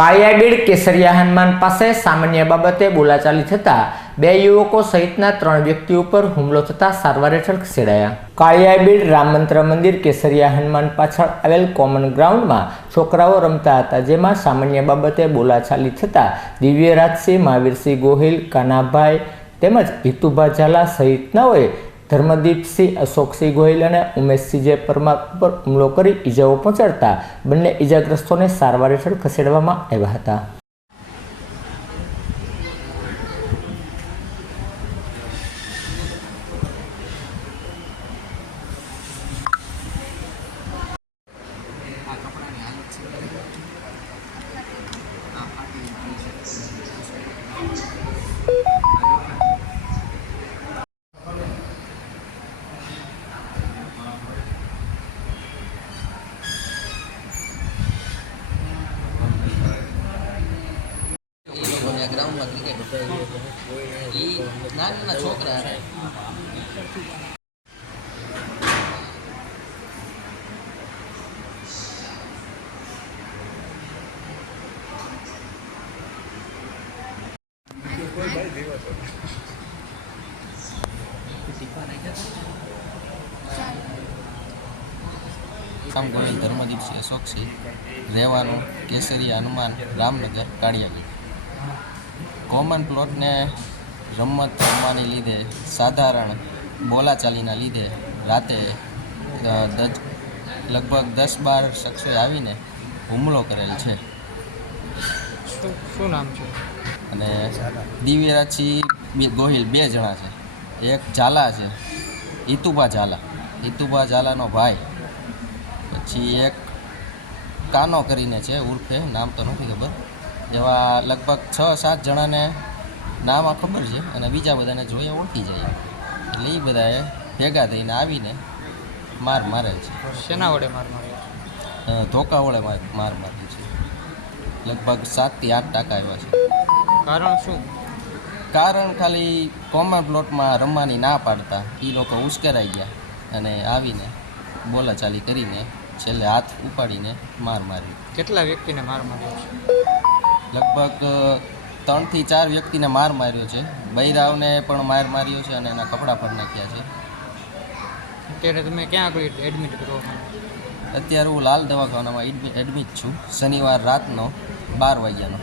કાળિયાબીડ કેસરિયા હનુમાન પાસે સામાન્ય બાબતે બોલાચાલી થતા બે યુવકો સહિતના ત્રણ વ્યક્તિ ઉપર હુમલો થતા સારવાર હેઠળ ખસેડાયા. કાળિયાબીડ રામ મંત્ર મંદિર કેસરિયા હનુમાન પાછળ આવેલ કોમન ગ્રાઉન્ડમાં છોકરાઓ રમતા હતા, જેમાં સામાન્ય બાબતે બોલાચાલી થતા દિવ્યરાજસિંહ, મહાવીરસિંહ ગોહિલ, કાનાભાઈ તેમજ હિતુભા ઝાલા સહિતનાઓએ ધર્મદીપસિંહ, અશોકસિંહ ગોહિલ અને ઉમેશસિંહ જે પરમાર ઉપર હુમલો કરી ઈજાઓ પહોંચાડતા બંને ઈજાગ્રસ્તોને સારવાર હેઠળ ખસેડવામાં આવ્યા હતા એ લોકોને ગ્રાઉન્ડમાં ક્રિકેટ એ નાના નાના છોકરા. નામ ગોયલ ધર્મદીપસિંહ અશોકસિંહ રહેવાનું કેસરી હનુમાન રામનગર કાળિયાગીર કોમન પ્લોટને રમત રમવાની લીધે સાધારણ બોલાચાલીના લીધે રાતે લગભગ દસ બાર શખ્સોએ આવીને હુમલો કરેલ છે. શું શું નામ છે? અને દિવ્યરાજસિંહ બે- ગોહિલ બે જણા છે. એક ઝાલા છે ઇતુભા ઝાલા. ઇતુભા ઝાલાનો ભાઈ. પછી એક કાનો કરીને છે ઉર્ફે નામ તો નથી ખબર. એવા લગભગ છ સાત જણાને નામ ખબર છે અને બીજા બધાને જોઈએ ઓળખી જાય. એટલે એ બધાએ ભેગા થઈને આવીને માર મારે છે. શેના વડે માર મારે ધોકા વડે માર માર છે. લગભગ સાતથી આઠ ટાકા આવ્યા છે. કારણ શું? કારણ ખાલી કોમન પ્લોટમાં રમવાની ના પાડતા. એ લોકો ઉશ્કેરાઈ ગયા અને આવીને બોલાચાલી કરીને છેલ્લે હાથ ઉપાડીને માર મારી કેટલા વ્યક્તિને માર માર્યો છે? લગભગ ત્રણથી ચાર વ્યક્તિને માર માર્યો છે. બૈરાવને પણ માર માર્યો છે અને એના કપડાં પણ નાખ્યા છે. અત્યારે તમે ક્યાં આગળ એડમિટ કરો? અત્યારે હું લાલ દવાખાનામાં એડમિ- એડમિટ છું. શનિવાર રાતનો બાર વાગ્યાનો.